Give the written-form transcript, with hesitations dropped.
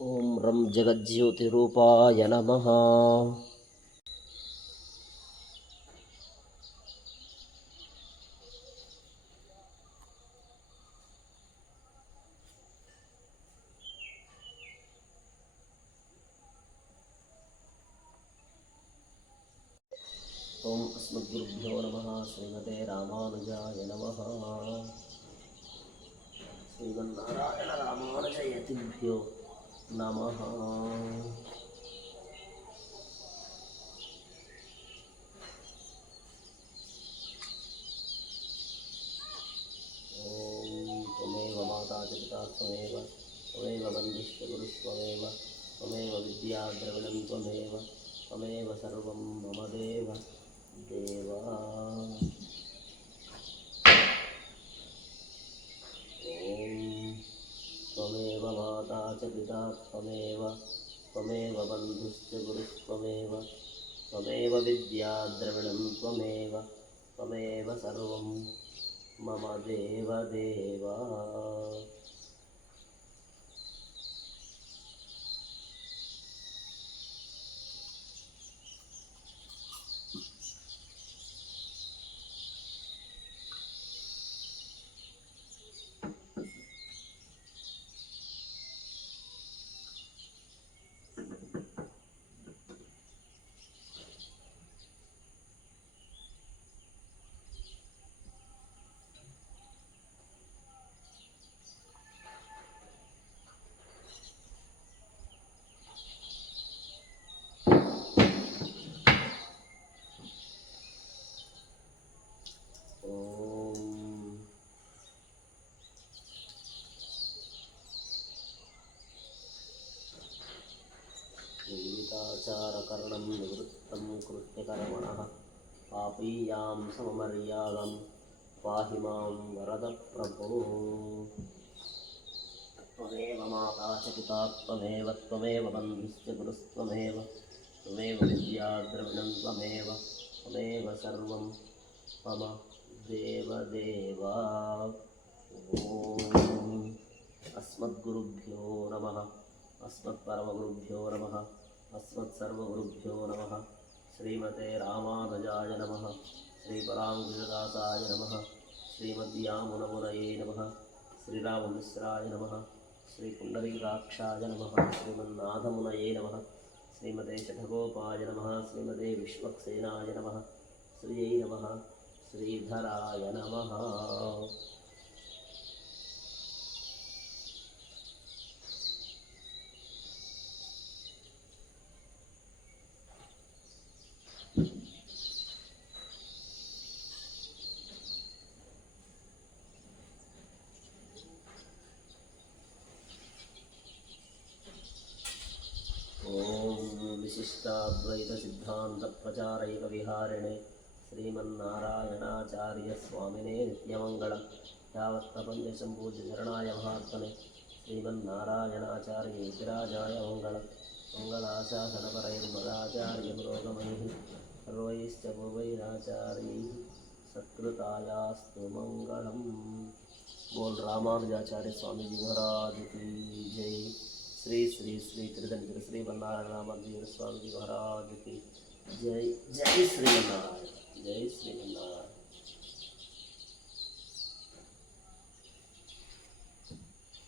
ఓం రం జగజ్యోతిరూపాయ నమః. ఓం అస్మద్గురుభ్యో నమః. శ్రీమతే రామానుజాయ నమః. శ్రీమన్నారాయణ రామానుజయతిభ్యో నమః. ఓం త్వమేవ మాతా చ పితా త్వమేవ త్వమేవ బంధుశ్చ గురుస్త్వమేవ త్వమేవ విద్యా ద్రవిణం త్వమేవ త్వమేవ సర్వం మమ దేవ దేవా. ఓం త్వమేవ మాతా చ పితా త్వమేవ త్వమేవ బంధుశ్చ గురుస్త్వమేవ త్వమేవ విద్యా ద్రవిణం త్వమేవ త్వమేవ సర్వం మమ దేవ దేవా. జీవితాచారకరణం నివృత్తం కృత్యకర్మణః పాపీయాం సమమర్యాదం పాహి మాం వరద ప్రభో. త్వమేవ మాతా చ పితా త్వమేవ త్వమేవ బంధుశ్చ గురుస్త్వమేవ త్వమేవ విద్యా ద్రవిణం త్వమేవ త్వమేవ సర్వం మమ దేవ దేవా. ఓం అస్మద్గురుభ్యో నమః. అస్మత్పరమగురుభ్యో నమః. అస్మత్సర్వగురుభ్యో నమః. శ్రీమతే రామానుజాయ నమః. శ్రీపరాంకుశదాసాయ నమః. శ్రీమద్యామునమునయే నమః. శ్రీరామమిశ్రాయ నమః. శ్రీపుండరీకాక్షాయ నమః. శ్రీమన్నాథమునయే నమః. శ్రీమతే శఠగోపాయ నమః. శ్రీమతే విశ్వక్సేనాయ నమః. శ్రీయై నమః. శ్రీధరాయ నమః. ఓం విశిష్టాద్వైత సిద్ధాంత ప్రచారైక విహారిణే శ్రీమన్నారాయణాచార్య స్వామినే నిత్యమంగళం. యావత్ ప్రపంచం పూజ్య శరణాయ మహాత్మనే శ్రీమన్నారాయణాచార్య యతిరాజాయ మంగళం. మంగళాశాసనపరైర్మదాచార్య పురోగమైః సర్వైశ్చ పూర్వైరాచార్యైః సత్కృతాయాస్తు మంగళం. बोल रामानुजाचार्य स्वामी जी महाराज की जय. श्री श्री श्री त्रिदंड श्री बनारायण रामानुज स्वामी जी महाराज की जय. जय श्री बनारायण. जय